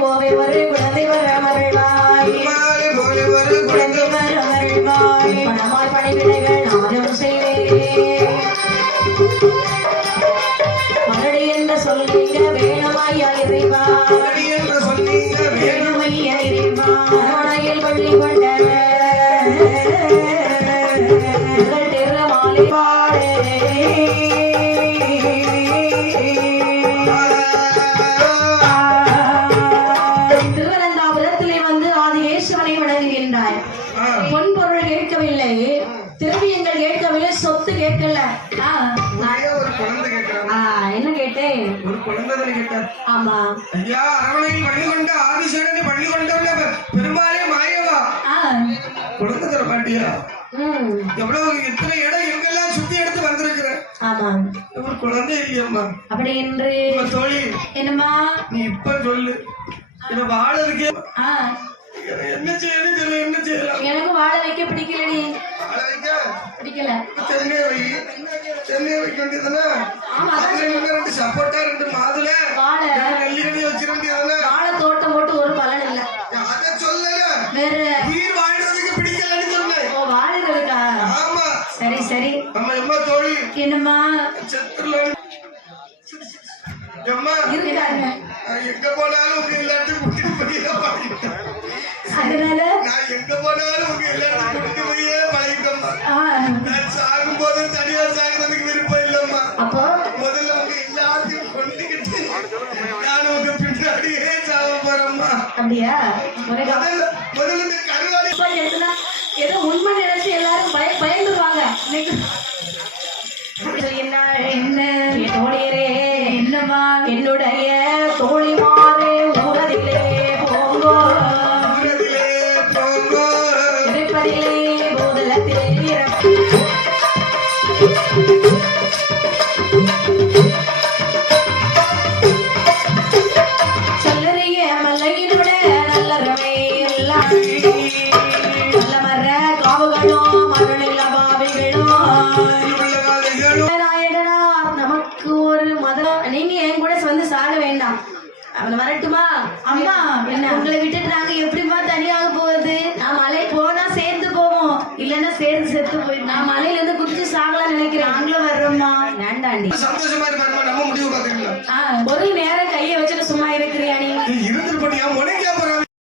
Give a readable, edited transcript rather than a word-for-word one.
கோவை ஒரு குழந்தை வர மகிழ்வாய் குழந்தை வர மகிழ்வாய் பணமாய் பணிவிடைகள் நானும் செய்வேன் மறுடி என்று சொல்லிங்க வேணுமையா இறைவா வேணுமையா இறைவா மனையில் பள்ளி கொண்ட திருமாலை பாடே பொன்பொருள் கேட்கவில்லை, திரவியங்கள் கேட்கவில்லை, சொத்து கேட்கல. என்ன கேட்டேன்? ஒரு குழந்தை கேட்டார். ஆமா ஐயா, அரவணையில் பள்ளி கொண்ட ஆதிசேனனை பள்ளி கொண்ட பெருமாளே மாயவா குழந்தை தர மாட்டியா? எவ்வளவு எத்தனை இடம் எங்கெல்லாம் சுத்தி எடுத்து வந்திருக்கிற. ஆமா ஒரு குழந்தை இல்லையம்மா. அப்படி என்று தோழி என்னம்மா நீ இப்ப சொல்லு. என்ன வாழ இருக்கே என்ன செய்யணும் சொல்லு. என்ன செய்யலாம்? எனக்கு வாழ வைக்க பிடிக்கலடி. வாழ வைக்க பிடிக்கல. தென்னை வை, தென்னை வைக்க வேண்டியதுதானே. ரெண்டு சப்போட்டா ரெண்டு மாதுளை வாழ நெல்லிக்கடி வச்சிட வேண்டியதுதானே. வாழை தோட்டம் போட்டு ஒரு பலன் இல்ல. அதை சொல்லல, வேற உயிர் வாழ்றதுக்கு பிடிக்கலன்னு சொன்னேன். ஓ வாழைகளுக்கா? ஆமா சரி சரி. நம்ம எம்மா தோழி என்னம்மா செத்துல எம்மா இருக்காங்க. எங்க போனாலும் உங்க எல்லாத்தையும் கூட்டிட்டு போய் பழகிட்டேன். அதனால நான் எங்க போனாலும் உங்க எல்லாத்தையும் கூட்டிட்டு போயே பழகிட்டோம்மா. நான் சாகும் போது தனியா சாகுறதுக்கு விருப்பம் இல்லம்மா. அப்போ முதல்ல உங்க எல்லாத்தையும் கொண்டுகிட்டு நான் உங்க பின்னாடியே சாக போறேம்மா. அப்படியா? முதல்ல இந்த கருவாடி ஏதோ உண்மை நினைச்சு எல்லாரும் பயந்துருவாங்க. என்ன தோழியரே, என்னமா என்னுடைய தோழிமாரே ஊரதிலே போங்கோ இருப்பதிலே பூதலத்திலே சொல்லறிய மல்லையினுடைய நல்லறமே எல்லாம்